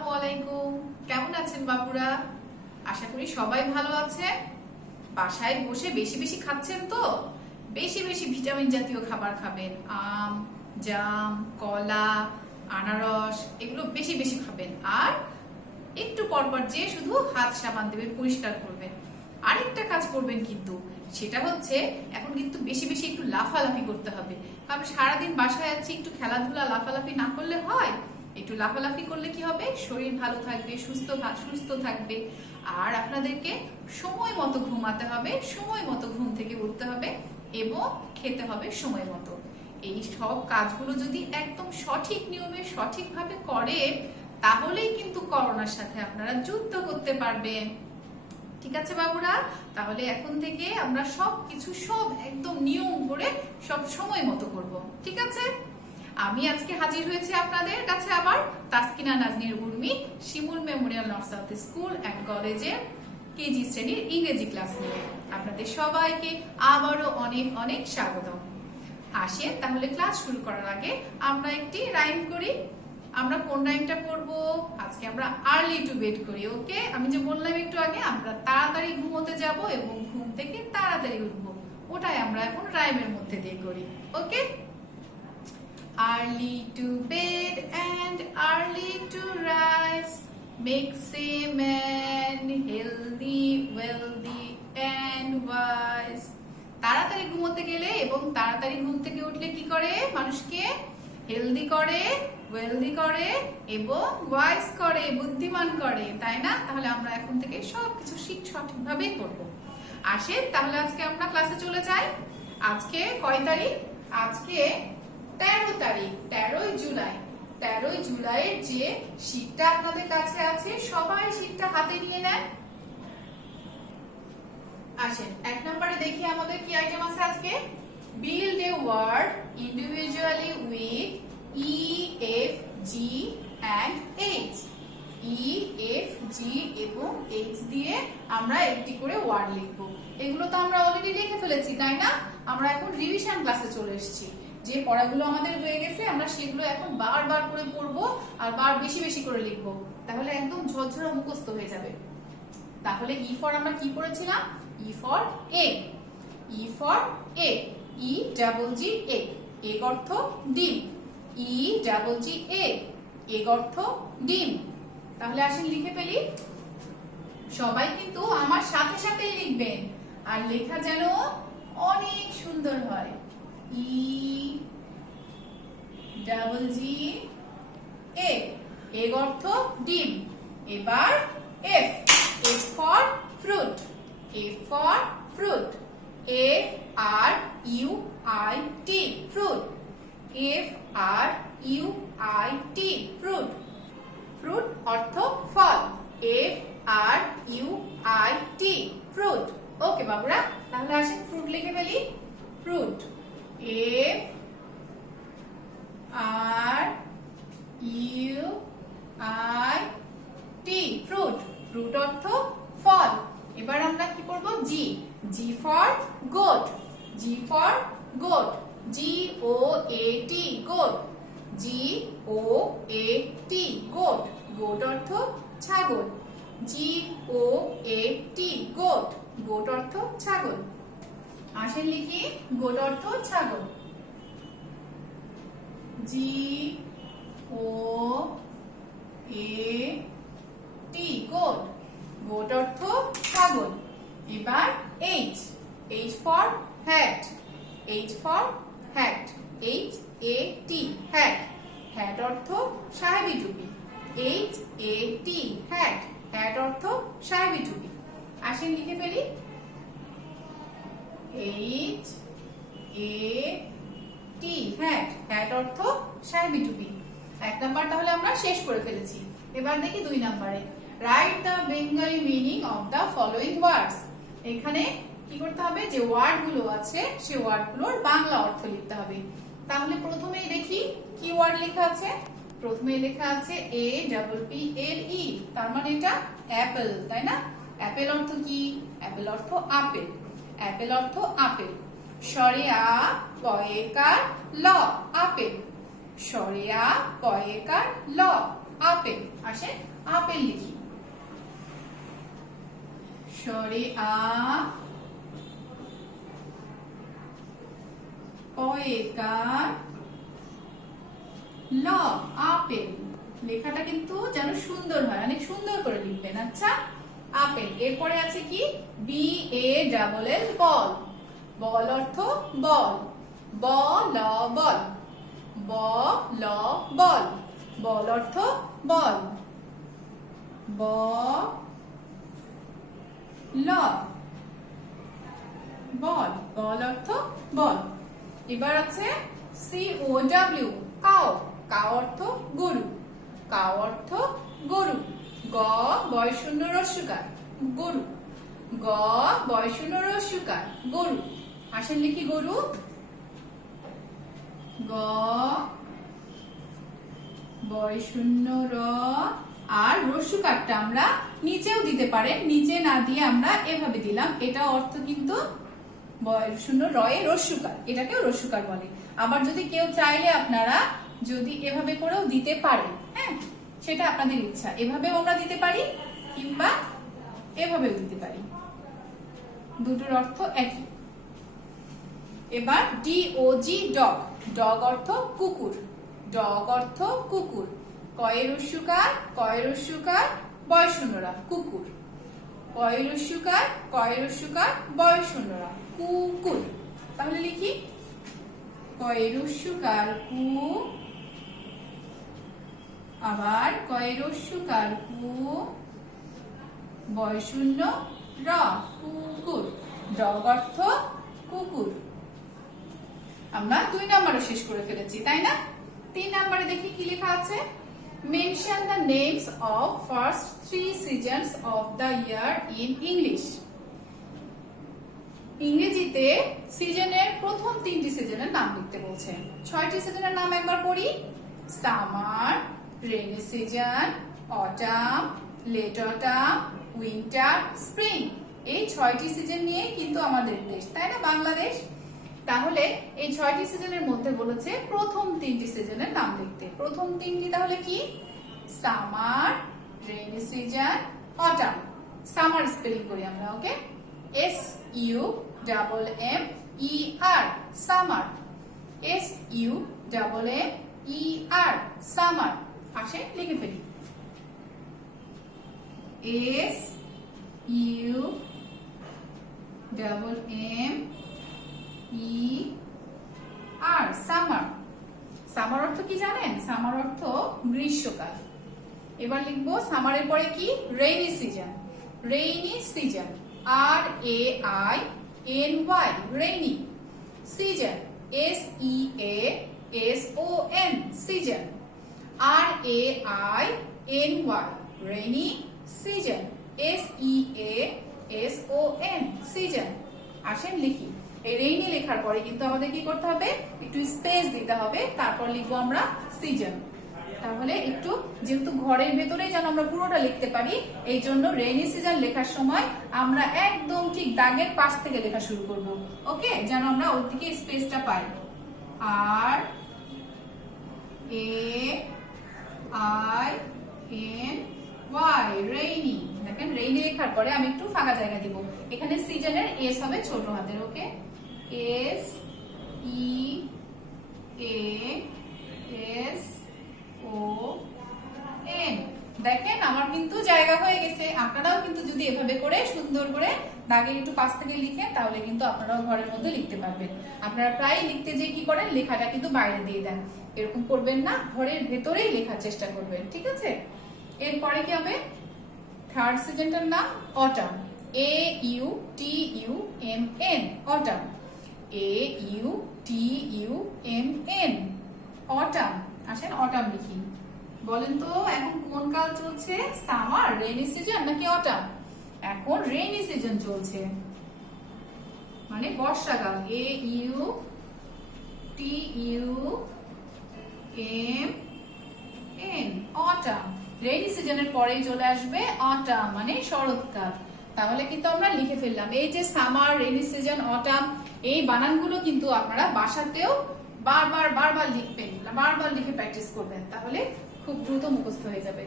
আসসালামু আলাইকুম। কেমন আছেন বাবুরা? আশা করি সবাই ভালো আছে। বাসায় বসে বেশি বেশি খাচ্ছেন তো? বেশি বেশি ভিটামিন জাতীয় খাবার খাবেন। আম, জাম, কলা, আনারস এগুলো বেশি বেশি খাবেন। আর একটু পরপর যে শুধু হাত সাবান দেবেন, পরিষ্কার করবেন। আরেকটা কাজ করবেন কিন্তু, সেটা হচ্ছে এখন কিন্তু বেশি বেশি একটু লাফালাফি করতে হবে। কারণ সারাদিন বাসায় আছি, একটু খেলাধুলা লাফালাফি না করলে হয়? একটু লাফালাফি করলে কি হবে? শরীর ভালো থাকবে, সুস্থ থাকবে। আর আপনাদেরকে সময় মতো ঘুমাতে হবে, সময় মতো ঘুম থেকে উঠতে হবে এবং খেতে হবে সময় মতো। এই সব কাজগুলো যদি একদম সঠিক নিয়মে সঠিকভাবে করে, তাহলেই কিন্তু করোনার সাথে আপনারা যুদ্ধ করতে পারবেন। ঠিক আছে বাবুরা? তাহলে এখন থেকে আমরা সব একদম নিয়ম করে সব সময় মতো করব। ঠিক আছে? আমি আজকে হাজির হয়েছি আপনাদের কাছে আবার তাসকিনা নাজনীর Urmi, Shimul memorial north south school and কলেজের কেজি শ্রেণীর ইংরেজি ক্লাস নিয়ে। আপনাদের সবাইকে আবারও অনেক অনেক স্বাগতম। আসেন তাহলে ক্লাস শুরু করার আগে আমরা একটি রাইম করি। আমরা কোন রাইমটা করব? আজকে আমরা আর্লি টু বেড করি। ওকে? আমি যে বললাম একটু আগে, আমরা তাড়াতাড়ি ঘুমোতে যাব এবং ঘুম থেকে তাড়াতাড়ি উঠবো, ওটাই আমরা এখন রাইমের মধ্যে দিয়ে করি। ওকে? Early to bed and early to rise makes a man healthy, wealthy and wise. তাড়াতাড়ি ঘুমোতে গেলে এবং তাড়াতাড়ি ঘুম থেকে উঠলে কি করে? মানুষকে হেলদি করে, ওয়েলদি করে এবং ওয়াইজ করে, বুদ্ধিমান করে, তাই না? তাহলে আমরা এখন থেকে সবকিছু সঠিকভাবেই করবো। আসেন তাহলে আজকে আমরা ক্লাসে চলে যাই। আজকে কয় তারিখ? আজকে 13 তারিখ, 13 জুলাই। 13 জুলাইয়ের যে শীটটা আপনাদের কাছে আছে, সবাই শীটটা হাতে নিয়ে নেন। আসেন 1 নম্বরে দেখি আমাদের কি আইটেম আছে আজকে। Build a word individually with E, F, G and H. E, F, G এবং এইচ দিয়ে আমরা একটি করে ওয়ার্ড লিখবো। এগুলো তো আমরা অলরেডি লিখে ফেলেছি, তাই না? আমরা এখন রিভিশন ক্লাসে চলে এসেছি। যে পড়াগুলো আমাদের হয়ে গেছে, আমরা সেগুলো এখন বারবার করে পড়বো আর বেশি বেশি করে লিখবো। তাহলে একদম ঝরঝরা মুখস্থ হয়ে যাবে। তাহলে ই ফর আমরা কি পড়েছিলাম? ই for egg. E for egg. E double G egg. Egg অর্থ ডিম। ই ডাবল জি এগ। এগ অর্থ ডিম। তাহলে আসেন লিখে ফেলি। সবাই কিন্তু আমার সাথে সাথেই লিখবেন, আর লেখা যেন অনেক সুন্দর হয়। E double G egg. Egg অর্থ ডিম। এবার F. F for fruit. F for fruit. F R U I T fruit. F R U I T fruit. Fruit অর্থ ফল। F R U I T fruit. Okay বাবুরা, তাহলে আসেন fruit লিখে ফেলি। Fruit. F R U I T fruit. Fruit অর্থ ফল। এবার আমরা কি করব? G. G for goat. G for goat. G O A T goat. G O A T goat. Goat অর্থ ছাগল। জি O A T goat. Goat অর্থ ছাগল। আসেন লিখি গোট অর্থ ছাগল। জি O A T goat. Goat অর্থ ছাগল। এবার H. H for hat. H for hat. H A T hat. Hat অর্থ সাহেবি টুপি। H A T hat. Hat অর্থ সাহেবি টুপি। আসেন লিখে ফেলি। H A T hat. Hat অর্থ সাহেবি টুপি। 1 নাম্বার তাহলে আমরা শেষ করে ফেলেছি। এবার দেখি 2 নাম্বারে। Write the Bengali meaning of the following ওয়ার্ডস। এখানে কি করতে হবে? যে ওয়ার্ড গুলো আছে সেই ওয়ার্ড গুলোর বাংলা অর্থ লিখতে হবে। তাহলে প্রথমেই দেখি কি ওয়ার্ড লেখা আছে। প্রথমে লেখা আছে এ ডাবল পি এল ই, তার মানে এটা অ্যাপেল, তাই না? অ্যাপেল অর্থ কি? অ্যাপেল অর্থ আপেল। অ্যাপেল অর্থ আপেল। স্বরে আ পয়েকার ল আপেল। স্বরে আ পয়েকার ল আপেল। আসে আপেল লিখি, স্বরে আ, পয়েকার ল, আপেল। লেখাটা কিন্তু যেন সুন্দর হয়, অনেক সুন্দর করে লিখবেন। আচ্ছা, আপেল। এরপরে আছে কি, বি এ ডাবল এল, বল। বল অর্থ বল, ব ল বল, ব ল বল। বল অর্থ বল, ব ল বল। বল অর্থ বল। এবার আছে সি ও ডাব্লিউ, কাও। কাও অর্থ গরু, কাও অর্থ গরু। গ বয় শূন্য রস্যকার, গরু। গ বয় শূন্য রস্যকার, গরু। আসেন লিখি গরু, গ বয় শূন্য র, আর রস্যকারটা আমরা নিচেও দিতে পারেন, নিচে না দিয়ে আমরা এভাবে দিলাম। এটা অর্থ কিন্তু বয় শূন্য রয়ে রস্যকার, এটাকেও রস্যকার বলে। আবার যদি কেউ চাইলে আপনারা যদি এভাবে করেও দিতে পারেন, হ্যাঁ, সেটা আপনাদের ইচ্ছা। এভাবেও আমরা দিতে পারি কিংবা এভাবেও দিতে পারি, দুটোর অর্থ একই। এবার ডি ও জি, ডগ। ডগ অর্থ কুকুর, ডগ অর্থ কুকুর। কয় রস্যকার, কয় রস্যকার, বয় শূন্যরা, কুকুর। কয় রস্যকার, কয় রস্যকার, বয় শূন্যরা, কুকুর। তাহলে লিখি, কয় রস্যকার কু, আবার কয় রস্যকার কু, বয় শূন্য র, কুকুর। ডগ অর্থ কুকুর। আমরা 2 নম্বরও শেষ করে ফেলেছি, তাই না? 3 নম্বরে দেখি কি লেখা আছে। Mention the names of first 3 seasons of the year in English. ইংরেজিতে সিজনের প্রথম 3টি সিজনের নাম লিখতে বলছে। 6টি সিজনের নাম একবার পড়ি। Summer, rainy season, autumn, late autumn, winter, spring. এই 6টি সিজন নিয়ে কিন্তু আমাদের দেশ, তাই না, বাংলাদেশ। তাহলে এই 6টি সিজনের মধ্যে বলেছে প্রথম 3টি সিজনের নাম লিখতে। প্রথম 3টি তাহলে কি, summer, rainy season, autumn. Summer spelling করি আমরা, okay, S U double M E R, summer. S U double M E R, summer. আসে লিখে ফেলি, S U double M E R, summer. Summer অর্থ কি জানেন? সামার অর্থ গ্রীষ্মকাল। এবার লিখবো সামারের পরে কি, rainy season. Rainy season, R A I N Y, rainy. Season, S E A S O N, season. R A I N Y, rainy season. S E A S O N, season. আসেন লিখি। এই rainy লেখার পরে কিন্তু আমাদের কি করতে হবে, একটু স্পেস দিতে হবে, তারপর লিখবো আমরা সিজন। তাহলে একটু, যেহেতু ঘরের ভেতরে যেন আমরা পুরোটা লিখতে পারি, এই জন্য রেইনি সিজন লেখার সময় আমরা একদম ঠিক দাগের পাশ থেকে লেখা শুরু করব, ওকে, যেন আমরা ওর দিকে স্পেসটা পাই। R A I N Y, rainy. দেখেন, রেইনি লেখার পরে আমি একটু ফাঁকা জায়গা দিব। এখানে সিজনের এস হবে ছোট হাতের, okay, S E A S O N. দেখেন আমার কিন্তু জায়গা হয়ে গেছে। আপনারাও কিন্তু যদি এভাবে করে সুন্দর করে দাগের একটু পাশ থেকে লিখেন, তাহলে কিন্তু আপনারাও ঘরের মধ্যে লিখতে পারবেন। আপনারা প্রায় লিখতে যে কি করেন, লেখাটা কিন্তু বাইরে দিয়ে দেন। এরকম করবেন না, ঘরের ভেতরেই লেখার চেষ্টা করবেন, ঠিক আছে? এরপরে কি হবে, থার্ড সিজনটার নাম autumn. A U T U M N, autumn. A U T U M N, autumn. আসেন অটাম লিখি। বলেন তো এখন কোন কাল চলছে, সামার, রেইনি সিজন নাকি অটাম? এখন রেইনি সিজন চলছে, মানে বর্ষাকাল। A U T U M N, autumn. Rainy সিজনের পরেই চলে আসবে অটাম, মানে শরৎকাল। তাহলে কিন্তু আমরা লিখে ফেললাম। এই যে সামার, রেইনি সিজন, অটাম, এই বানানগুলো কিন্তু আপনারা বাসাতেও বারবার বারবার লিখবেন, বারবার লিখে প্র্যাকটিস করবেন। তাহলে খুব দ্রুত মুখস্থ হয়ে যাবে।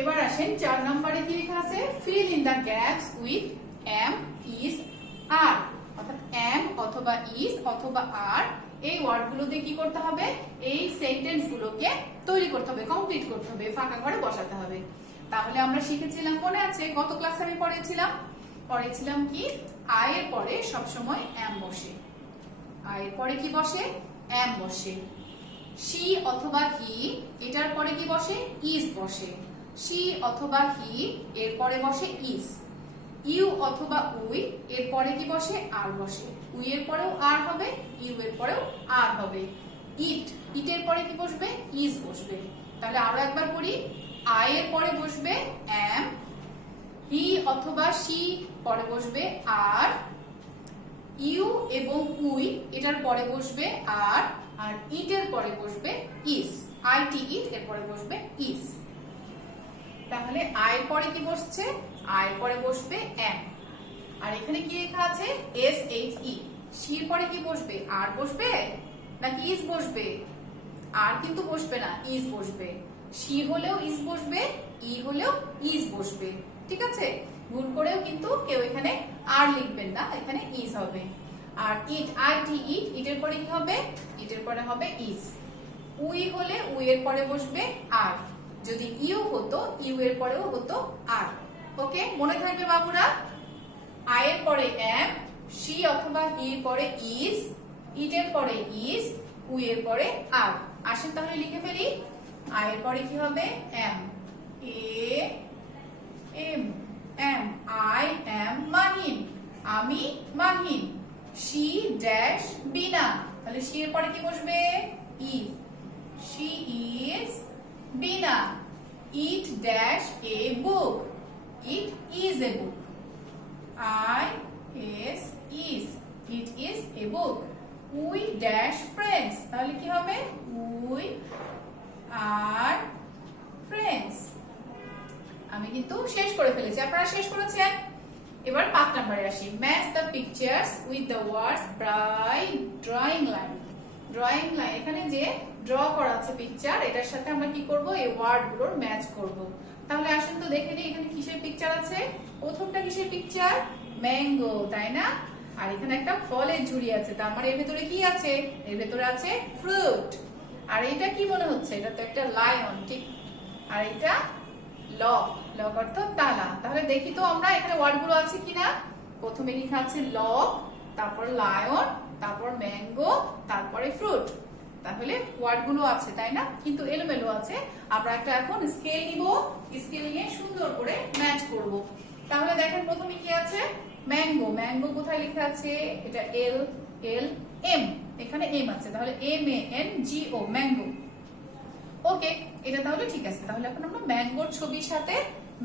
এবার আসেন 4 নম্বরে কি লেখা আছে, fill in the gaps with am, is, are. অর্থাৎ এম অথবা ইজ অথবা আর এই ওয়ার্ডগুলো দিয়ে কি করতে হবে, এই সেন্টেন্স গুলোকে তৈরি করতে হবে, কমপ্লিট করতে হবে, ফাঁকা ঘরে বসাতে হবে। তাহলে আমরা শিখেছিলাম, মনে আছে গত ক্লাসে আমি পড়েছিলাম কি আই এর পরে সবসময় এম বসে, আই এর পরে কি বসে, এম বসে। শি অথবা হি এটার পরে কি বসে, ইজ বসে। শি অথবা হি এর পরে বসে ইজ। ইউ অথবা উই এর পরে কি বসে, আর বসে। উই এর পরেও আর হবে, ইউ এর পরেও আর হবে। ইট, ইটের পরে কি বসবে, ইজ বসবে। তাহলে আরো একবার পড়ি, আই এর পরে বসবে এম, হি অথবা শি পরে বসবে আর, ইউ এবং উই এটার পরে বসবে আর, আর ইট এর পরে বসবে ইজ। আই টি ইট এর পরে বসবে ইজ। তাহলে আই এর পরে কি বসছে, আই এর পরে বসবে এম। আর এখানে কি লেখা আছে, এস এইচ ই। সি এর পরে কি বসবে, আর বসবে নাকি ইজ বসবে? আর কিন্তু বসবে না, ইজ বসবে। সি হলেও ইজ বসবে, ই হলেও ইজ বসবে। ঠিক আছে, ভুল করেও কিন্তু কেউ এখানে আর লিখবেন না, এখানে ইজ হবে। আর ইট, আই টি ইট, ইটের পরে কি হবে, ইটের পরে হবে ইজ। উই হলে উই এর পরে বসবে আর, যদি ইউ হতো ইউ এর পরেও হতো আর। ওকে, মনে থাকবে বাবুরা, আই এর পরে এম, সি অথবা হি এর পরে ইজ, ইট এর পরে ইজ, উই এর পরে আর। আসেন তাহলে লিখে ফেলি, আই এর পরে কি হবে, am, A M, am, I am Mahin, আমি মাহিন। শি ড্যাশ বিনা, তাহলে শি এর পরে কি বসবে, is. She is Veena. It dash a book, it is a book. I is is, it is a book. We dash friends, তাহলে কি হবে, we are friends। আমি কিন্তু শেষ করে ফেলেছি, আপনারা শেষ করেছেন। এবার 5 নম্বরে আসি, match the pictures with the words by drawing line. Drawing line, এখানে যে ড্র করা আছে পিকচার, এটার সাথে আমরা কি করব, এই ওয়ার্ড গুলোর ম্যাচ করব। তাহলে আসেন তো দেখে নিই, এখানে কিসের পিকচার আছে, প্রথমটা কিসের পিকচার, ম্যাঙ্গো, তাই না? আর এখানে একটা ফলের ঝুড়ি আছে, তার মানে এর ভেতরে কি আছে, এর ভেতরে আছে ফ্রুট। আর এটা কি মনে হচ্ছে, এটা তো একটা লায়ন, ঠিক। আর এটা লক, লক অর্থ তালা। তাহলে দেখি তো আমরা এখানে ওয়ার্ড গুলো আছে কিনা। প্রথমে লেখা আছে লক, তারপর লায়ন, তারপর ম্যাঙ্গো, তারপরে ফ্রুট। তাহলে ওয়ার্ড গুলো আছে, তাই না, কিন্তু এলোমেলো আছে। আমরা একটা এখন স্কেল নিব, স্কেল নিয়ে সুন্দর করে ম্যাচ করব। তাহলে দেখেন প্রথমে কি আছে, ম্যাঙ্গো। ম্যাঙ্গো কোথায় লেখা আছে, এটা এল এল এম, এখানে এম আছে, তাহলে M A N G O, mango. Okay, এটা তাহলে ঠিক আছে। তাহলে এখন আমরা ম্যাঙ্গোর ছবির সাথে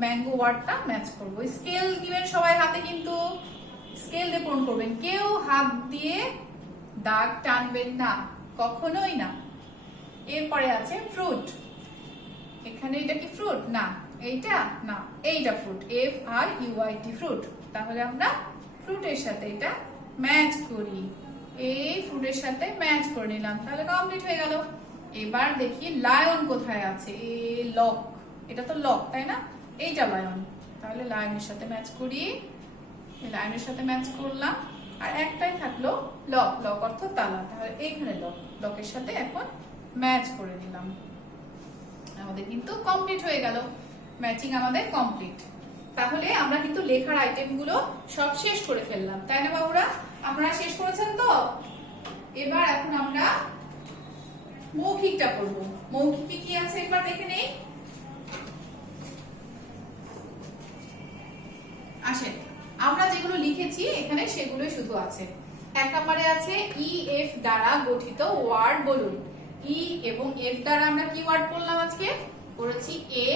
ম্যাঙ্গো ওয়ার্ডটা ম্যাচ করব। স্কেল দিবেন সবাই হাতে, কিন্তু স্কেল দিয়ে পূরণ করবেন, কেউ হাত দিয়ে দাগ টানবেন না, কখনোই না। এরপরে আছে ফ্রুট, এখানে এটা কি ফ্রুট না, এইটা না, এইটা fruit, F R U I T, fruit. তাহলে আমরা ফ্রুটের সাথে এটা ম্যাচ করি, এই ফ্রুটের সাথে ম্যাচ করে নিলাম, তাহলে কমপ্লিট হয়ে গেল। এবার দেখি লায়ন কোথায় আছে, এ লক, এটা তো লক, তাই না, এইটা লায়ন। তাহলে লায়নের সাথে ম্যাচ করি, লায়নের সাথে ম্যাচ করলাম। আর একটাই থাকলো লক, লক অর্থ তালা, তাহলে এইখানে লক, লকের সাথে এখন ম্যাচ করে নিলাম। আমাদের কিন্তু কমপ্লিট হয়ে গেল, ম্যাচিং আমাদের কমপ্লিট। তাহলে আমরা কিন্তু লেখার আইটেম গুলো সব শেষ করে ফেললাম, তাই না বাবুরা? আপনারা শেষ করেছেন তো? এবার এখন আমরা মৌখিকটা করব। মৌখিকে কি আছে একবার দেখে নেই। আসেন, আমরা যেগুলো লিখেছি এখানে সেগুলোই শুধু আছে। 1 নম্বরে আছে ই এফ দ্বারা গঠিত ওয়ার্ড বলুন। ই এবং এফ দ্বারা আমরা কি ওয়ার্ড বললাম আজকে? পড়েছি এ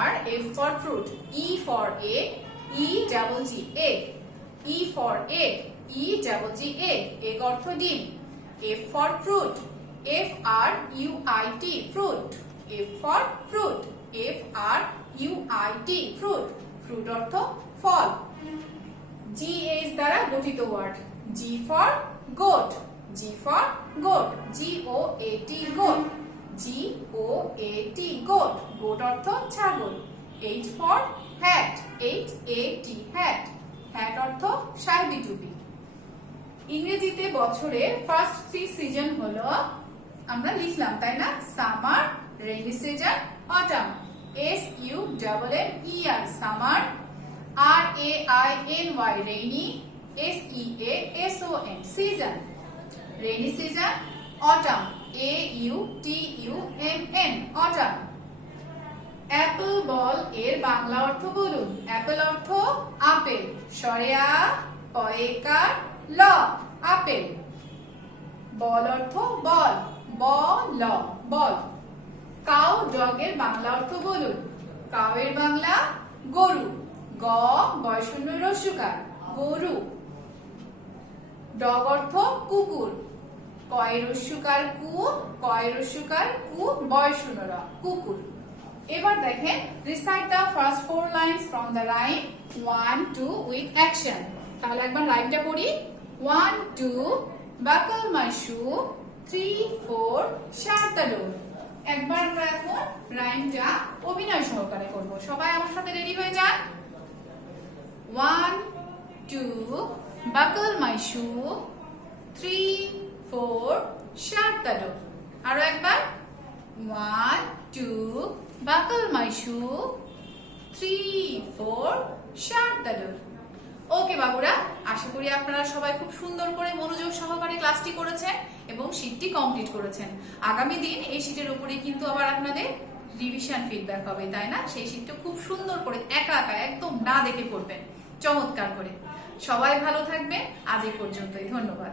আর F for fruit. E for a, E double G, egg. E for egg, E double G, egg, egg অর্থ ডিম। F for fruit, F R U I T, fruit. F for fruit, F R U I T, fruit. Fruit অর্থ ফল। G H দ্বারা গঠিত word. G for goat, G for goat, G O A T, goat. GOAT goat, goat অর্থ ছাগল। H for hat, HAT hat, hat অর্থ সাহেবি টুপি। ইংরেজিতে বছরের ফার্স্ট 3 সিজন হলো, আমরা লিখলাম তাই না, summer, rainy season, autumn. SUMMER summer, RAINY rainy, SEASON season, rainy season, autumn, AUTUMN autumn. Apple ball এর বাংলা অর্থ বলুন। অ্যাপল অর্থ আপেল, সরেয়া পয়েকার ল আপেল। বল অর্থ বল, বল বল। কাউ ডগ এর বাংলা অর্থ বলুন। কাউ এর বাংলা গরু, গ বয় শূন্য রস্যকার গরু। ডগ অর্থ কুকুর, কয় রস্যকার কু, কয় রস্যকার কু বয় শূন্য র কুকুর। এবার দেখেন, recite the first 4 lines from the rhyme 1 2 with action. তাহলে একবার রাইমটা পড়ি। 1 2 buckle my shoe, 3 4 shut the door। একবার আমরা এখন রাইমটা অভিনয় সহকারে করব। সবাই আমার সাথে রেডি হয়ে যান। 1 2 buckle my shoe, 3 4 shut the door। আরো একবার 1 2 buckle my shoe, 3 4 shut the door। ওকে বাবুরা, আশা করি আপনারা সবাই খুব সুন্দর করে মনোযোগ সহকারে ক্লাসটি করেছেন এবং শীটটি কমপ্লিট করেছেন। আগামী দিন এই শীটের উপরে কিন্তু আবার আপনাদের রিভিশন ফিডব্যাক হবে, তাই না? সেই শীটটা খুব সুন্দর করে একা একা একদম না দেখে পড়বেন, চমৎকার করে। সবাই ভালো থাকবেন। আজ এই পর্যন্তই, ধন্যবাদ।